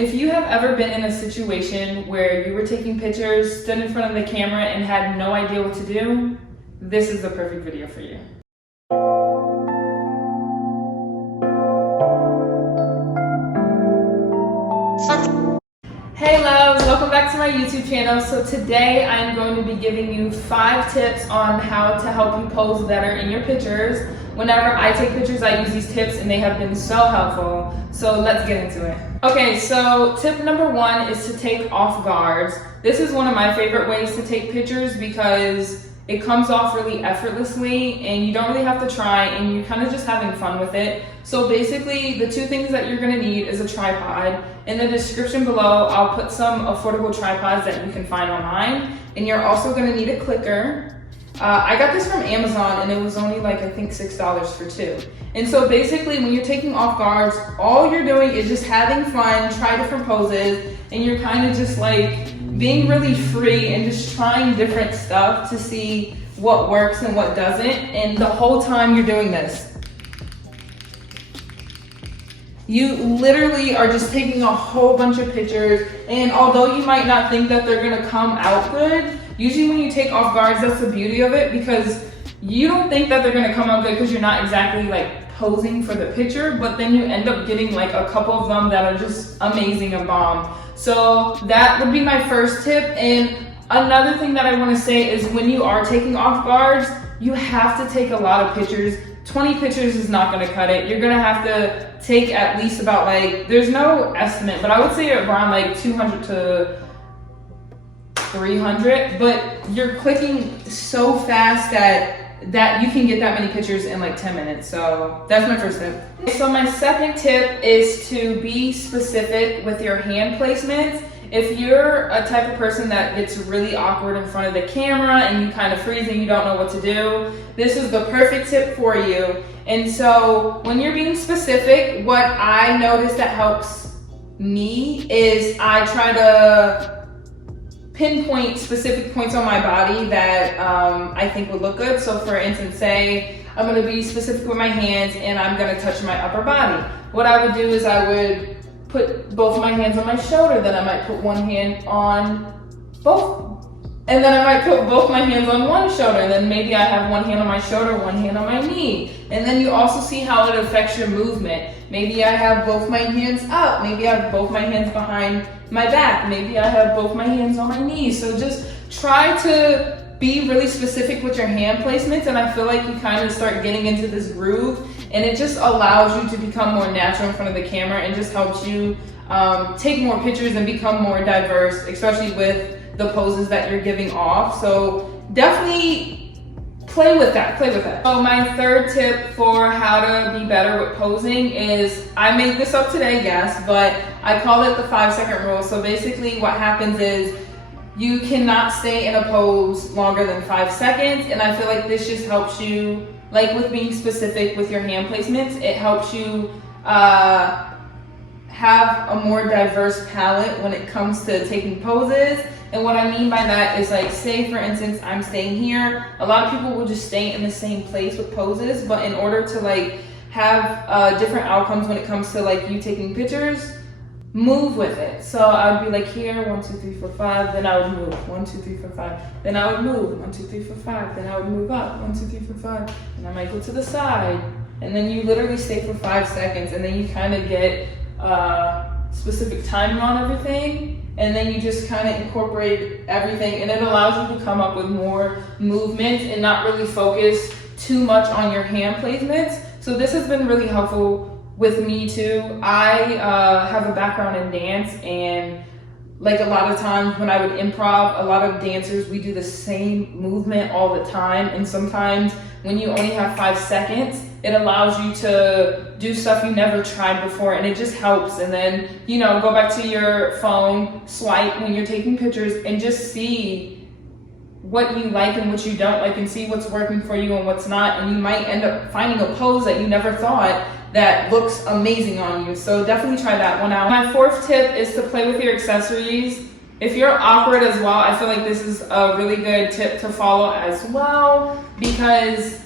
If you have ever been in a situation where you were taking pictures, stood in front of the camera, and had no idea what to do, this is the perfect video for you. Hey loves, welcome back to my YouTube channel. So today I'm going to be giving you 5 tips on how to help you pose better in your pictures. Whenever I take pictures, I use these tips and they have been so helpful. So let's get into it. Okay, so tip number 1 is to take off guards. This is one of my favorite ways to take pictures because it comes off really effortlessly and you don't really have to try and you're kind of just having fun with it. So basically the 2 things that you're gonna need is a tripod. In the description below, I'll put some affordable tripods that you can find online. And you're also gonna need a clicker. I got this from Amazon and it was only like, I think $6 for 2. And so basically when you're taking off guards, all you're doing is just having fun, try different poses, and you're kind of just like being really free and just trying different stuff to see what works and what doesn't. And the whole time you're doing this, you literally are just taking a whole bunch of pictures, and although you might not think that they're gonna come out good, usually when you take off guards, that's the beauty of it, because you don't think that they're gonna come out good because you're not exactly like posing for the picture, but then you end up getting like a couple of them that are just amazing and bomb. So that would be my first tip. And another thing that I wanna say is when you are taking off guards, you have to take a lot of pictures. 20 pictures is not gonna cut it. You're gonna have to take at least about like, there's no estimate, but I would say around like 200 to 300, but you're clicking so fast that you can get that many pictures in like 10 minutes. So that's my first tip. So my second tip is to be specific with your hand placements. If you're a type of person that gets really awkward in front of the camera and you kind of freeze and you don't know what to do, this is the perfect tip for you. And so when you're being specific, what I notice that helps me is I try to pinpoint specific points on my body that I think would look good. So for instance, say I'm gonna be specific with my hands and I'm gonna touch my upper body. What I would do is I would put both of my hands on my shoulder, then I might put one hand on both, and then I might put both my hands on one shoulder, and then maybe I have one hand on my shoulder, one hand on my knee. And then you also see how it affects your movement. Maybe I have both my hands up, maybe I have both my hands behind my back, maybe I have both my hands on my knees. So just try to be really specific with your hand placements, and I feel like you kind of start getting into this groove, and it just allows you to become more natural in front of the camera and just helps you take more pictures and become more diverse, especially with the poses that you're giving off. So definitely play with that. So my third tip for how to be better with posing is, I made this up today, yes, but I call it the 5-second rule. So basically what happens is you cannot stay in a pose longer than 5 seconds. And I feel like this just helps you, like with being specific with your hand placements, it helps you have a more diverse palette when it comes to taking poses. And what I mean by that is, like, say for instance, I'm staying here. A lot of people will just stay in the same place with poses, but in order to like have different outcomes when it comes to like you taking pictures, move with it. So I would be like here, 1, 2, 3, 4, 5, then I would move, 1, 2, 3, 4, 5, then I would move, 1, 2, 3, 4, 5, then I would move up, 1, 2, 3, 4, 5, and I might go to the side. And then you literally stay for 5 seconds, and then you kind of get specific timing on everything, and then you just kind of incorporate everything, and it allows you to come up with more movement and not really focus too much on your hand placements. So this has been really helpful with me too. I have a background in dance, and like a lot of times when I would improv, a lot of dancers, we do the same movement all the time. And sometimes when you only have 5 seconds, it allows you to do stuff you never tried before, and it just helps. And then, you know, go back to your phone, swipe when you're taking pictures, and just see what you like and what you don't like, and see what's working for you and what's not. And you might end up finding a pose that you never thought that looks amazing on you. So definitely try that one out. My 4th tip is to play with your accessories. If you're awkward as well, I feel like this is a really good tip to follow as well, because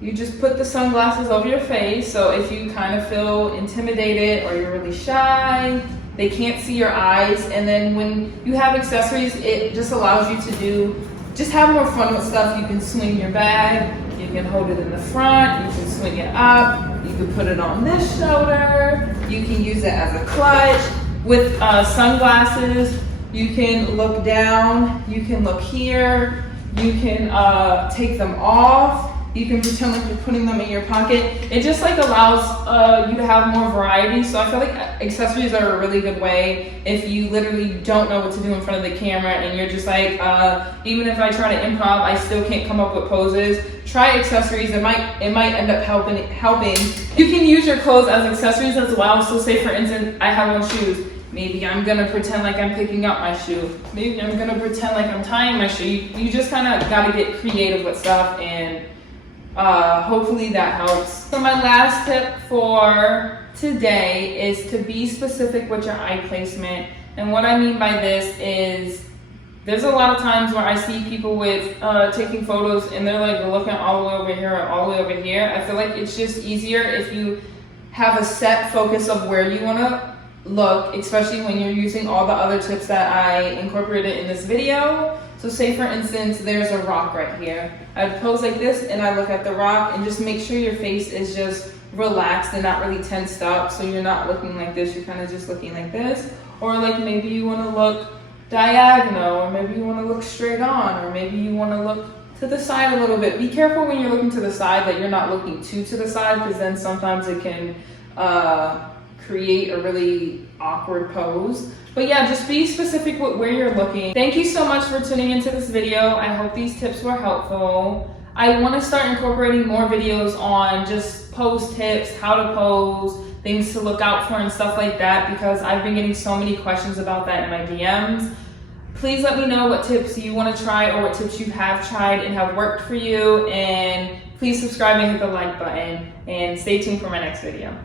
you just put the sunglasses over your face. So if you kind of feel intimidated or you're really shy, they can't see your eyes. And then when you have accessories, it just allows you to just have more fun with stuff. You can swing your bag, you can hold it in the front, you can swing it up, you can put it on this shoulder, you can use it as a clutch. With sunglasses, you can look down, you can look here, you can take them off, you can pretend like you're putting them in your pocket. It just like allows you to have more variety. So I feel like accessories are a really good way if you literally don't know what to do in front of the camera and you're just like, even if I try to improv, I still can't come up with poses. Try accessories, it might end up helping. You can use your clothes as accessories as well. So say for instance, I have on shoes. Maybe I'm gonna pretend like I'm picking up my shoe. Maybe I'm gonna pretend like I'm tying my shoe. You just kind of gotta get creative with stuff, and hopefully that helps. So my last tip for today is to be specific with your eye placement. And what I mean by this is, there's a lot of times where I see people with taking photos and they're like looking all the way over here or all the way over here. I feel like it's just easier if you have a set focus of where you wanna look, especially when you're using all the other tips that I incorporated in this video. So say for instance, there's a rock right here. I'd pose like this and I look at the rock and just make sure your face is just relaxed and not really tensed up. So you're not looking like this, you're kind of just looking like this. Or like maybe you want to look diagonal, or maybe you want to look straight on, or maybe you want to look to the side a little bit. Be careful when you're looking to the side that you're not looking too to the side, because then sometimes it can create a really awkward pose. But yeah, just be specific with where you're looking. Thank you so much for tuning into this video. I hope these tips were helpful. I want to start incorporating more videos on just pose tips, how to pose, things to look out for and stuff like that, because I've been getting so many questions about that in my DMs. Please let me know what tips you want to try or what tips you have tried and have worked for you. And please subscribe and hit the like button, and stay tuned for my next video.